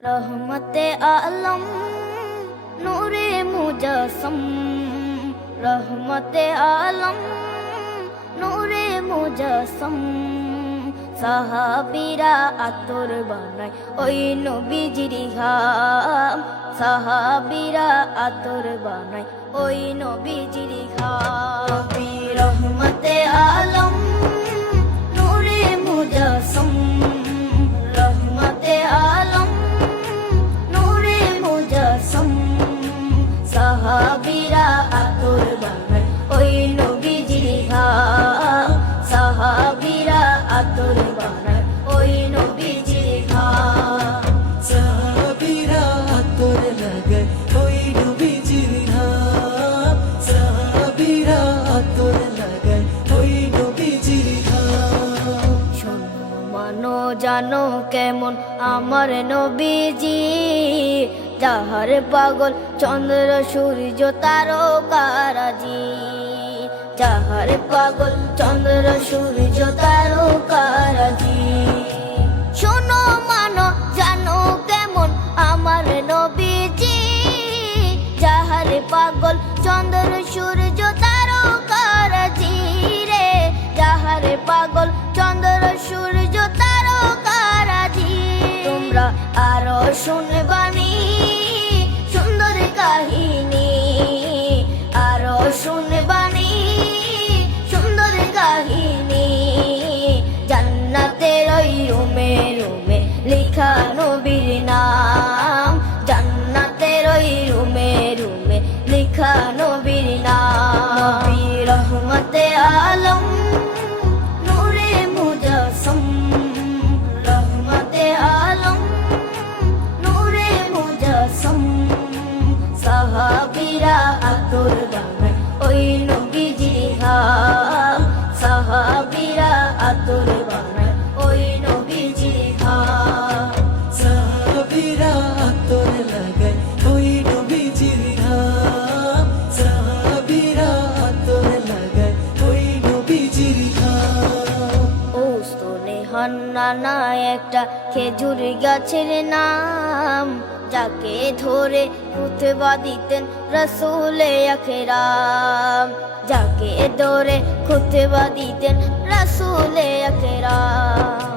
रहमते आलम नूरे मुजस्सम, रहमते आलम नूरे मुजस्सम। সাহাবীরা আতর বানায় ওই নবীজির ঘাম, সাহাবীরা আতর বানায় ওই নবীজির ঘাম। নবী রহমতে আলম নূরে মুজস্সম, রহমতে আলম নূরে মুজস্সম। সাহাবীরা আতর বানায় ওই নবীজির ঘাম, সাহাবীরা আতর বানায় ওই নবীজির ঘাম। সাহাবীরা আতর লাগায় ওই নবীজির ঘাম, সাহাবীরা আতর লাগায় ওই নবীজির ঘাম। শোনো মানো জানো কেমন আমার নবীজি, যাহার পাগল চন্দ্র সূর্য তারকারাজি, যাহার পাগল চন্দ্র সূর্য তারকারাজি। শোনো মানো জানো কেমন আমার নবীজি, যাহার পাগল চন্দ্র সূর্য তারকারাজি রে, যাহার পাগল চন্দ্র সূর্য তারকারাজি। তোমরা আরো শুনবানি সুন্দর কাহিনী, আরো শুনবানি সুন্দর কাহিনী। জান্নাতের ওই রুমে রুমে লেখা নবীর নাম, জান্নাতের ওই রুমে রুমে লেখা নবীর নাম। নবী রহমতে আলম নূরে মুজস্সম, রহমতে আলম নূরে মুজস্সম। সাহাবীরা আতর বানায় ওই নবীজির ঘাম, সাহাবীরা আতর বানায় ওই নবীজির ঘাম। সাহাবীরা আতর লাগায় ওই নবীজির ঘাম, সাহাবীরা আতর লাগায় ওই নবীজির ঘাম। ওস্তনে হান্নানা একটা খেজুর গাছের নাম, যাকে ধরে খুতবা দিতেন রাসূলে আকরাম, যাকে ধরে খুতবা দিতেন রাসূলে আকরাম।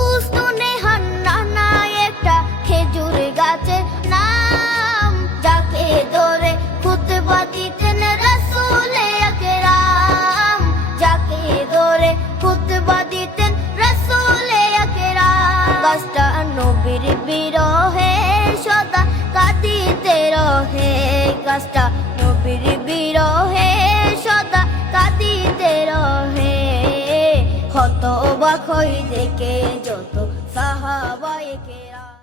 উস্তনে হান্নানা একটা খেজুর গাছের নাম, যাকে ধরে খুতবা দিতেন রাসূলে আকরাম, যাকে ধরে খুতবা দিতেন রাসূলে আকরাম। গাছটা নবীর বিরহে সদা কাঁদিতে রহে, গাছটা নবীর বিরহে সদা কাঁদিতে রহে। হতবাক হই দেখে যত সাহাবায়ে কেরাম।